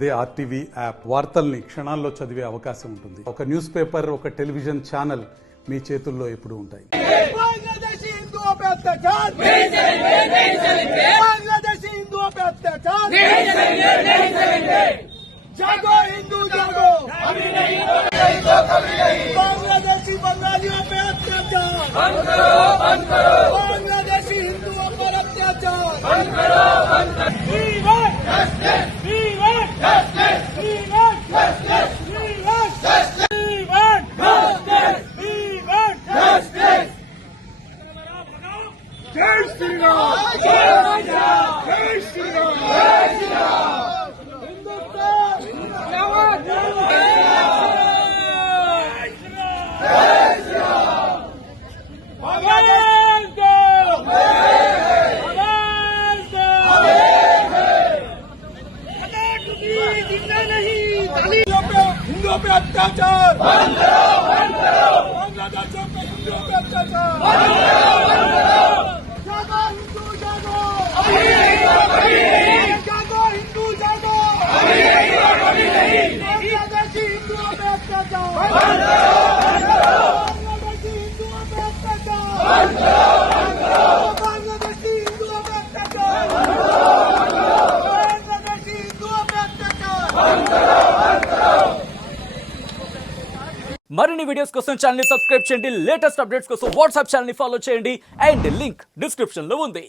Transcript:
అదే RTV app వార్తల్ని క్షణాల్లో చదివే అవకాశం ఉంటుంది. ఒక న్యూస్ పేపర్, ఒక టెలివిజన్ ఛానల్ మీ చేతుల్లో ఎప్పుడూ ఉంటాయి. जागो हिंदू जागो, बांग्लादेशी बंगालियों पे अत्याचार बंद करो, बंद करो। बांग्लादेशी हिंदुओं पर अत्याचार बंद करो, बंद करो। We want justice, we want justice, we want justice, we want justice, we want justice, we want justice. जय श्री राम, जय श्री राम, जय श्री राम, जय श्री राम। हिंदुओं पे अत्याचार बंद करो, बंद करो। बांग्लादेशों पे हिंदुओं पे अत्याचार बंद करो, बंद करो। जागो हिंदू जागो, अभी नहीं तो कभी नहीं। जागो हिंदू जागो, अभी नहीं तो कभी नहीं। बांग्लादेशी हिंदुओं पे अत्याचार बंद करो, बंद करो। बांग्लादेशी हिंदुओं पे अत्याचार बंद करो, बंद करो। बांग्लादेशी हिंदुओं पे अत्याचार बंद करो, बंद करो। बांग्लादेशी हिंदुओं पे अत्याचार बंद करो, बंद करो। మరిన్ని వీడియోస్ కోసం ఛానల్ ని సబ్స్క్రైబ్ చేయండి. లేటెస్ట్ అప్డేట్స్ కోసం వాట్సాప్ ఛానల్ ని ఫాలో చేయండి అండ్ లింక్ డిస్క్రిప్షన్ లో ఉంది.